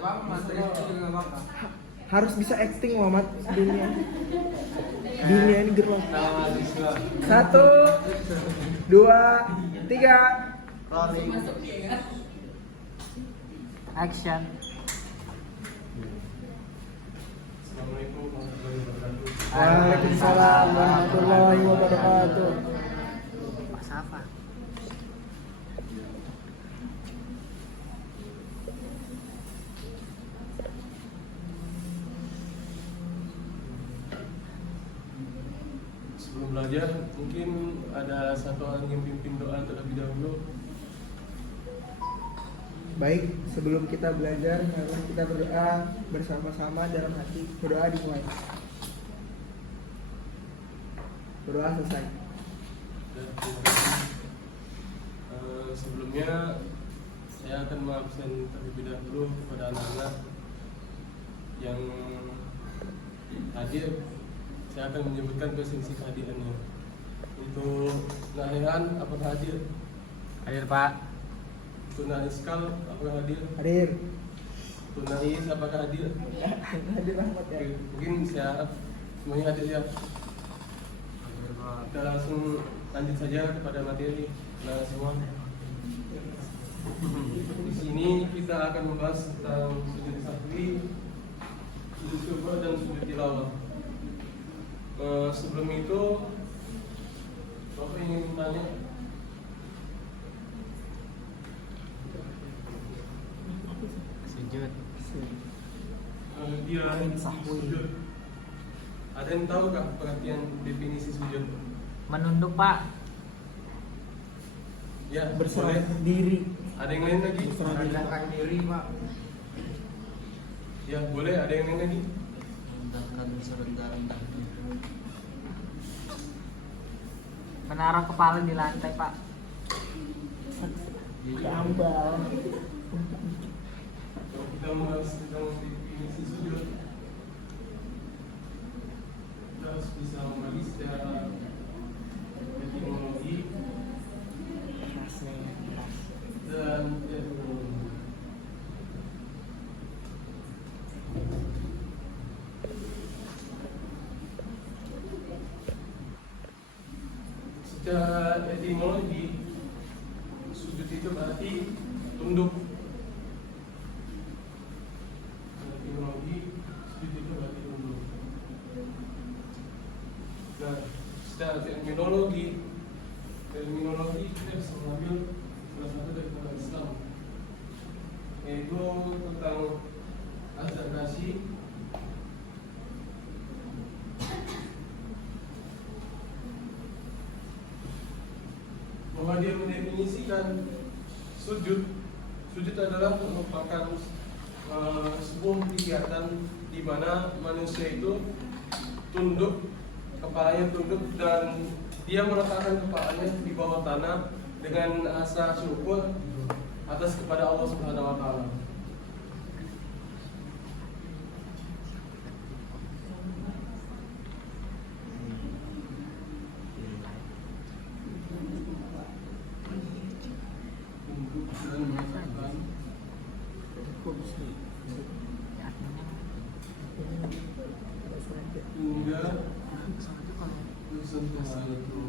apa-apa, materi itu juga nggak apa-apa. Harus bisa acting Muhammad dunia. Dunia ini gerak. 1, 2, 3. Rolling. Action. Assalamualaikum warahmatullahi wabarakatuh. Waalaikumsalam warahmatullahi wabarakatuh. Pak Safa. Sebelum belajar, mungkin ada satu orang yang pimpin doa terlebih dahulu. Baik, sebelum kita belajar, mari kita berdoa bersama-sama dalam hati. Berdoa dimulai. Berdoa selesai. Dan terima kasih. Sebelumnya saya akan mengabsen terlebih dahulu kepada anak-anak yang hadir. Saya akan menyebutkan presensi kehadirannya. Untuk Nahian, apakah hadir? Hadir Pak. Untuk Naiskal, apakah hadir? Hadir. Untuk Nais, apakah hadir? Hadir Rahmat ya. Oke, mungkin saya semuanya hadir ya. Kita langsung lanjut saja kepada materi. Nah, semua di sini kita akan membahas tentang sujud sahwi, sujud syukur dan sujud tilawah. Sebelum itu, Bapak ingin tanya, Sujud. dia Sahwi. sujud. Ada yang tahu kah pengertian definisi sujud? Menunduk Pak. Ya, Berserah boleh. diri. Ada yang lain lagi? Merendahkan diri Pak. Ya, boleh. Ada yang lain lagi? Merendahkan serendah-rendahnya. Menaruh kepala di lantai Pak. Tambal. Kalau kita membahas tentang definisi sujud, kita harus bisa membagi secara etimologi dan etnologi. Secara etimologi, sujud itu berarti tunduk. Etimologi, sujud itu berarti tunduk. Nah, secara terminologi kita bisa mengambil salah satu dari dalam Islam, yaitu tentang azan kasih. Bahwa dia mendefinisikan sujud adalah merupakan sebuah kegiatan di mana manusia itu tunduk, kepalanya tunduk dan dia meletakkan kepalanya di bawah tanah dengan rasa syukur atas kepada Allah Subhanahu wa taala. Dan mengatakan hingga sentuhan itu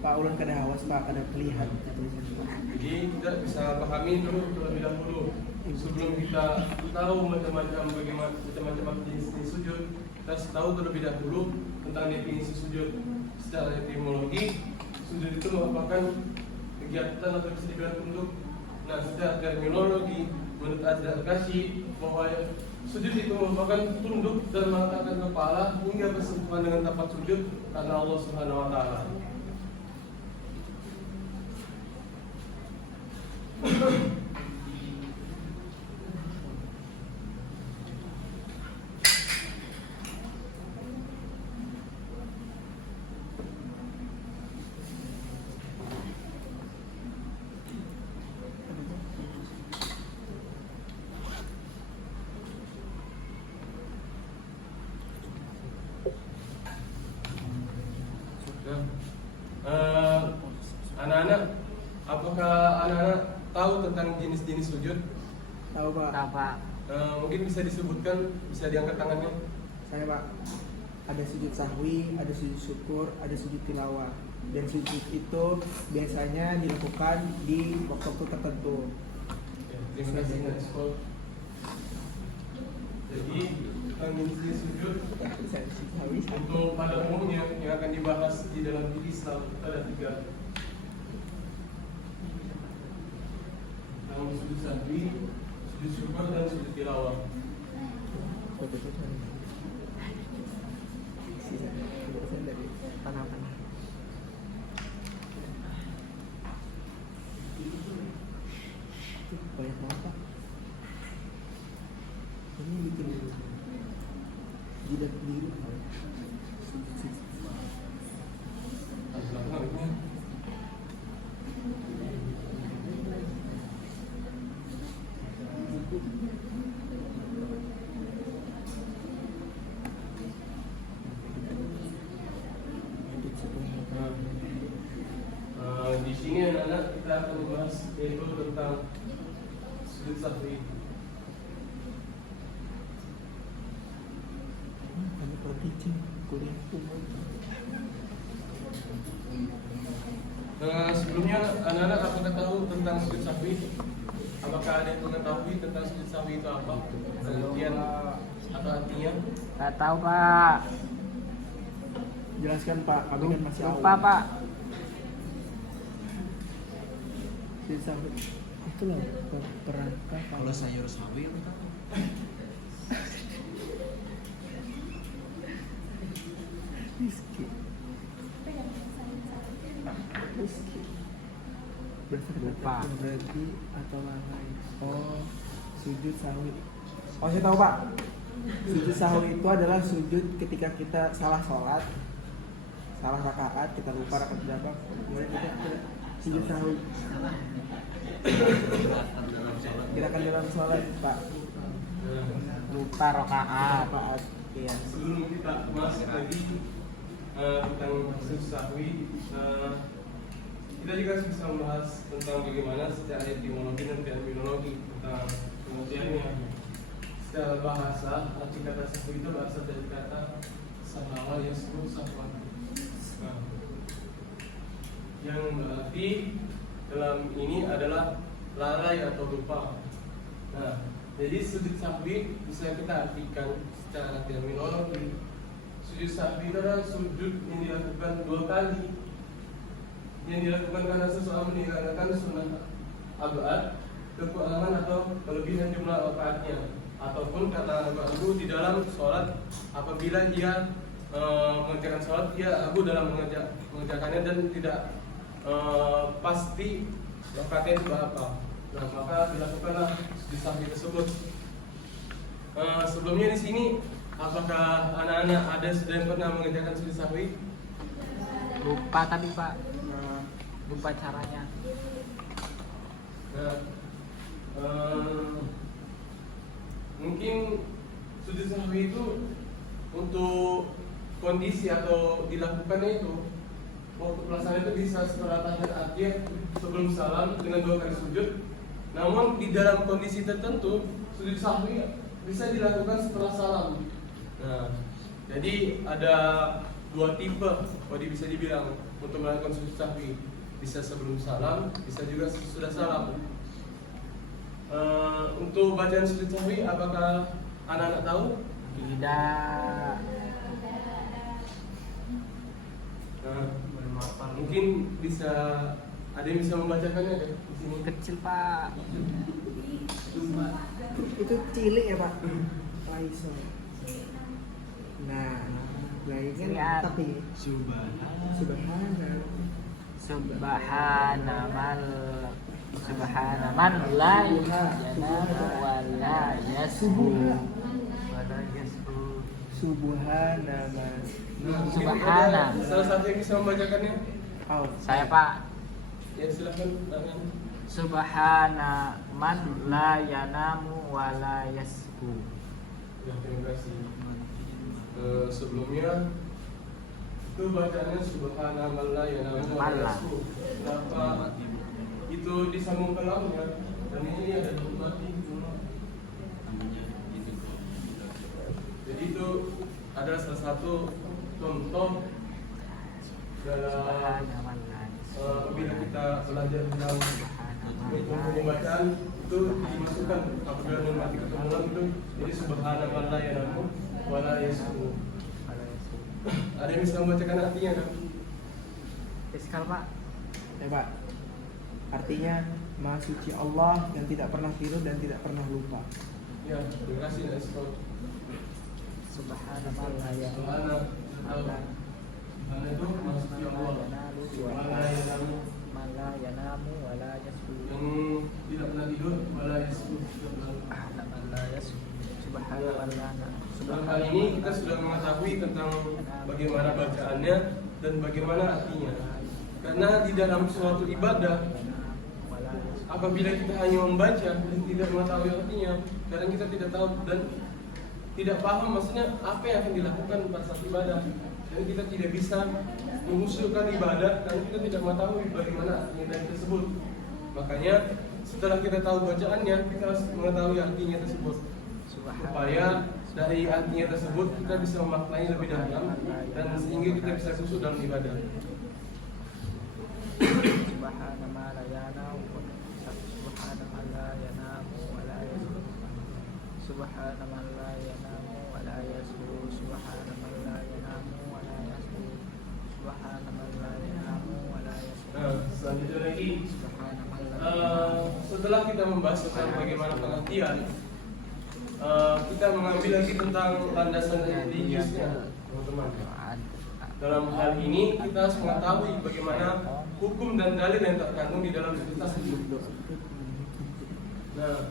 Pak ulang kada hawas Pak, kada pilihan. Jadi kita bisa pahami dulu terlebih dahulu sebelum kita tahu macam-macam jenis sujud. Kita harus tahu terlebih dahulu tentang definisi sujud. Secara etimologi, sujud itu merupakan kegiatan atau bisa dibilang tunduk. Nah, secara terminologi menurut Al-Kashi bahwa sujud itu merupakan tunduk dan mengangkatkan kepala hingga bersentuhan dengan tempat sujud karena Allah Subhanahu wa taala. tahu tentang jenis-jenis sujud? Tahu Pak. Tahu Pak. Mungkin bisa disebutkan, bisa diangkat tangannya. Saya Pak. Ada sujud sahwi, ada sujud syukur, ada sujud tilawah. Dan sujud itu biasanya dilakukan di waktu-waktu tertentu. Ya, terima kasih Kak Iskol. Jadi tentang jenis sujud Sahwi, untuk pada umumnya yang akan dibahas di dalam fikih Islam ada 3. Yang sujud sahwi, sujud syukur dan sujud tilawah. dari tanah-tanah. Banyak banget Pak. Ini bikin jidat biru. Di sini anak-anak kita akan membahas yaitu tentang sujud sahwi. Kami pergi kuliah umum. Sebelumnya anak-anak apakah tahu tentang sujud sahwi? Apakah ada yang mengetahui tentang sujud sahwi itu apa? Pengertian atau artinya? Nggak tahu Pak. Jelaskan Pak, kami kan masih Lupa awam. Pak. Sujud sahwi itu loh kerangka Kalau sayur sawi apa tahu? Rizki. Rizki. Lupa. Berarti atau lalai. Oh, sujud sahwi. Oh, saya tahu Pak. Sujud sahwi itu adalah sujud ketika kita salah sholat, salah rakaat, kita lupa rakaat berapa, kemudian kita sujud sahwi. Gerakan dalam sholat Pak. Lupa rokaat. Rakaat. Iya. Sebelum kita masuk lagi tentang sujud sahwi, kita juga bisa membahas tentang bagaimana secara etimologi dan terminologi tentang pengertiannya. Secara bahasa, arti kata sahwi itu berasal dari kata sahawa yasku sahwa. Yang berarti dalam ini adalah lalai atau lupa. Nah, jadi sujud sahwi bisa kita artikan secara terminologi. Sujud sahwi itu adalah sujud yang dilakukan 2 kali, yang dilakukan karena seseorang meninggalkan sunnah abad, kekurangan atau kelebihan jumlah rakaatnya, ataupun karena ragu di dalam sholat apabila ia mengerjakan sholat, ia ragu dalam mengerjakannya dan tidak pasti rakaatnya itu berapa. Nah, maka dilakukanlah sujud sahwi tersebut. Sebelumnya di sini, apakah anak-anak ada sudah yang pernah mengerjakan sujud sahwi? Lupa tadi Pak. Lupa caranya. Nah, mungkin sujud sahwi itu untuk kondisi atau dilakukannya itu waktu pelaksanaan itu bisa setelah tahiyat akhir sebelum salam dengan 2 kali sujud. Namun di dalam kondisi tertentu sujud sahwi bisa dilakukan setelah salam. Nah, jadi ada 2 tipe kalau bisa dibilang untuk melakukan sujud sahwi. Bisa sebelum salam, bisa juga sesudah salam. Untuk bacaan sujud sahwi, apakah anak-anak tahu? Tidak. Mungkin bisa ada yang bisa membacakannya deh di sini. Kecil Pak. Itu cilik ya Pak. Laiso. Nah, lainnya Lihat. tapi subhanallah. Subhana man la yanamu wa la yasbu. Subhanallah. Mungkin Subhana. ada salah satu yang bisa membacakannya. Oh, Saya Pak. Ya silakan. Subhana man la yanamu wa la yasbu. Ya, terima kasih. Sebelumnya itu bacaannya subhanallah ya namanya. Kenapa itu disambung ke lamnya, dan ini ada huruf mati. Jadi itu adalah salah satu contoh dalam apabila kita belajar tentang pembacaan itu dimasukkan apabila nun mati ketemu itu, jadi subhanallah ya namu wala yasbu. Ada yang bisa membacakan artinya kan? Fiskal Pak. Ya Pak. Artinya Maha Suci Allah yang tidak pernah tiru dan tidak pernah lupa. Ya, terima kasih Naskal. Subhanallah ya Subhanallah itu maksudnya Allah. Wala yanamu, Mala yanamu wala yasbu. yang tidak pernah tidur, wala yasbu. Subhanallah yasbu. Subhanallah. Dalam hal ini kita sudah mengetahui tentang bagaimana bacaannya dan bagaimana artinya. Karena di dalam suatu ibadah, apabila kita hanya membaca dan tidak mengetahui artinya, kadang kita tidak tahu dan tidak paham maksudnya apa yang akan dilakukan pada saat ibadah, dan kita tidak bisa mengusulkan ibadah karena kita tidak mengetahui bagaimana artinya dari tersebut. Makanya setelah kita tahu bacaannya, kita harus mengetahui artinya tersebut, supaya dari artinya tersebut kita bisa memaknai lebih dalam dan sehingga kita bisa khusyuk dalam ibadah. Subhanallah la yanamu Subhanallah la yanamu wa la yasbu. Subhanallah la yanamu wa la yasbu. Subhanallah la yanamu wa la yasbu. Subhanallah la yanamu wa la yasbu. Nah, selanjutnya lagi, Subhanallah. setelah kita membahas tentang bagaimana pengertian, kita mengambil lagi tentang landasan religiusnya, teman-teman. Dalam hal ini kita harus mengetahui bagaimana hukum dan dalil yang terkandung di dalam sujud sahwi. Nah,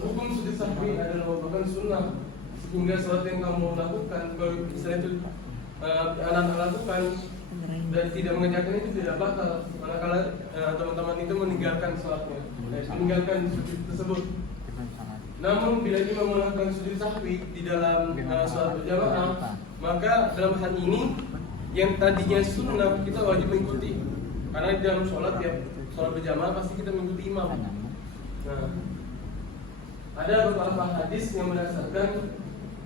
hukum sujud sahwi adalah merupakan sunnah, sehingga sesuatu yang kamu lakukan, misalnya itu anak lakukan dan tidak mengerjakan itu tidak batal, manakala teman-teman itu meninggalkan sholatnya, meninggalkan sujud tersebut. Namun bila imam melakukan sujud sahwi di dalam sholat berjamaah, maka dalam hal ini yang tadinya sunnah kita wajib mengikuti, karena di dalam sholat berjamaah pasti kita mengikuti imam. Nah, ada beberapa hadis yang mendasarkan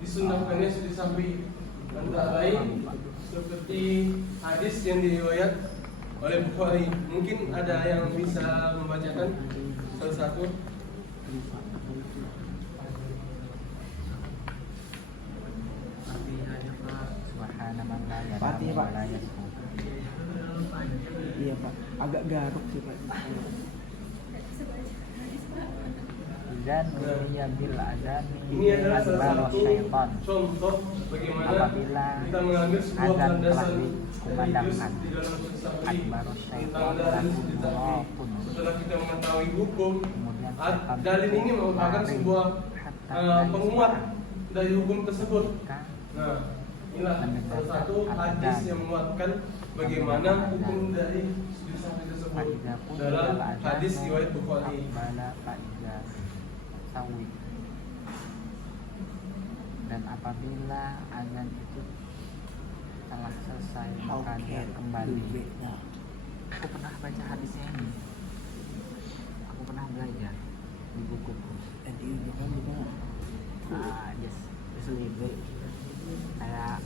disunnahkannya sujud sahwi, antara lain seperti hadis yang diriwayat oleh Bukhari. Mungkin ada yang bisa membacakan salah satu. Artinya Pak. Iya Pak, agak garuk sih Pak. Dan bil azan Ini adalah salah satu contoh bagaimana apabila kita mengambil sebuah azan telah landasan dikumandangkan religius di dalam sujud sahwi akbaru tentang syaitan dalil sujud sahwi. Setelah kita mengetahui hukum, dalil ini merupakan sebuah penguat dari hukum tersebut. Nah, inilah salah satu hadis yang menguatkan bagaimana hukum dari sujud sahwi tersebut dalam hadis riwayat Bukhari. Sawi. Dan apabila azan itu telah selesai maka dia kembali. Aku pernah baca hadisnya ini. Aku pernah belajar di bukuku. Dan di bukan juga. Yes, selibet kayak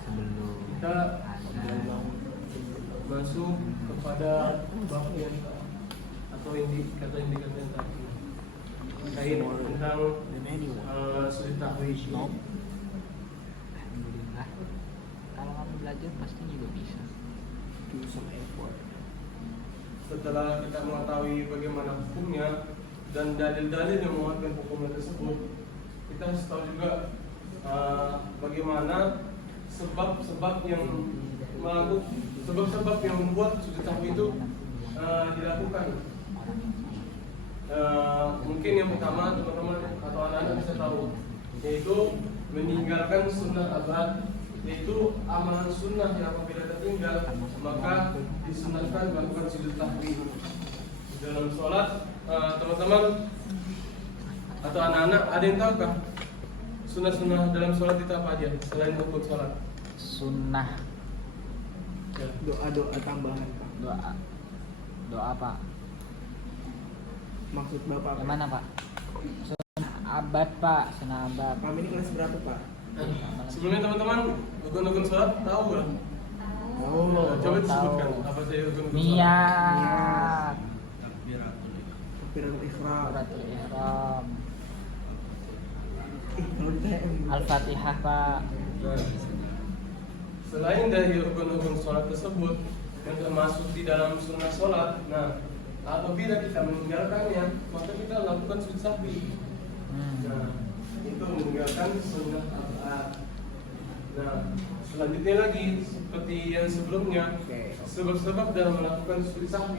sebelum Kita azan masuk kepada bab yang atau indikator yang tadi terkait tentang sujud sahwi. Alhamdulillah. Kalau kamu belajar pasti juga bisa. Do some effort. Setelah kita mengetahui bagaimana hukumnya dan dalil-dalil yang menguatkan hukumnya tersebut, kita harus tahu juga bagaimana sebab-sebab yang membuat sujud sahwi itu dilakukan. Mungkin yang pertama teman-teman atau anak-anak bisa tahu, yaitu meninggalkan sunnah abad, yaitu amalan sunnah yang apabila tertinggal maka disunahkan melakukan sujud sahwi dalam sholat. Teman-teman atau anak-anak ada yang tahukah sunnah-sunnah dalam sholat itu apa aja selain rukun sholat? Sunnah Doa-doa tambahan Pak. Doa. Doa Pak. Maksud Bapak apa? Yang mana Pak? Sunnah abad Pak, sunnah abad. Kami ini kelas berapa Pak? Sebelumnya teman-teman, rukun-rukun sholat tahu kan? Oh, Coba tahu. disebutkan apa saja rukun-rukun sholat. Niat. takbiratul ihram. Takbiratul ihram. Kalau ditanya Al-Fatihah Pak. Nah, selain dari rukun-rukun sholat tersebut yang termasuk di dalam sunnah sholat, nah apabila kita meninggalkannya, maka kita lakukan sujud sahwi. Nah, itu meninggalkan sunnah abad. Nah, selanjutnya lagi seperti yang sebelumnya, Oke. sebab-sebab dalam melakukan sujud sahwi.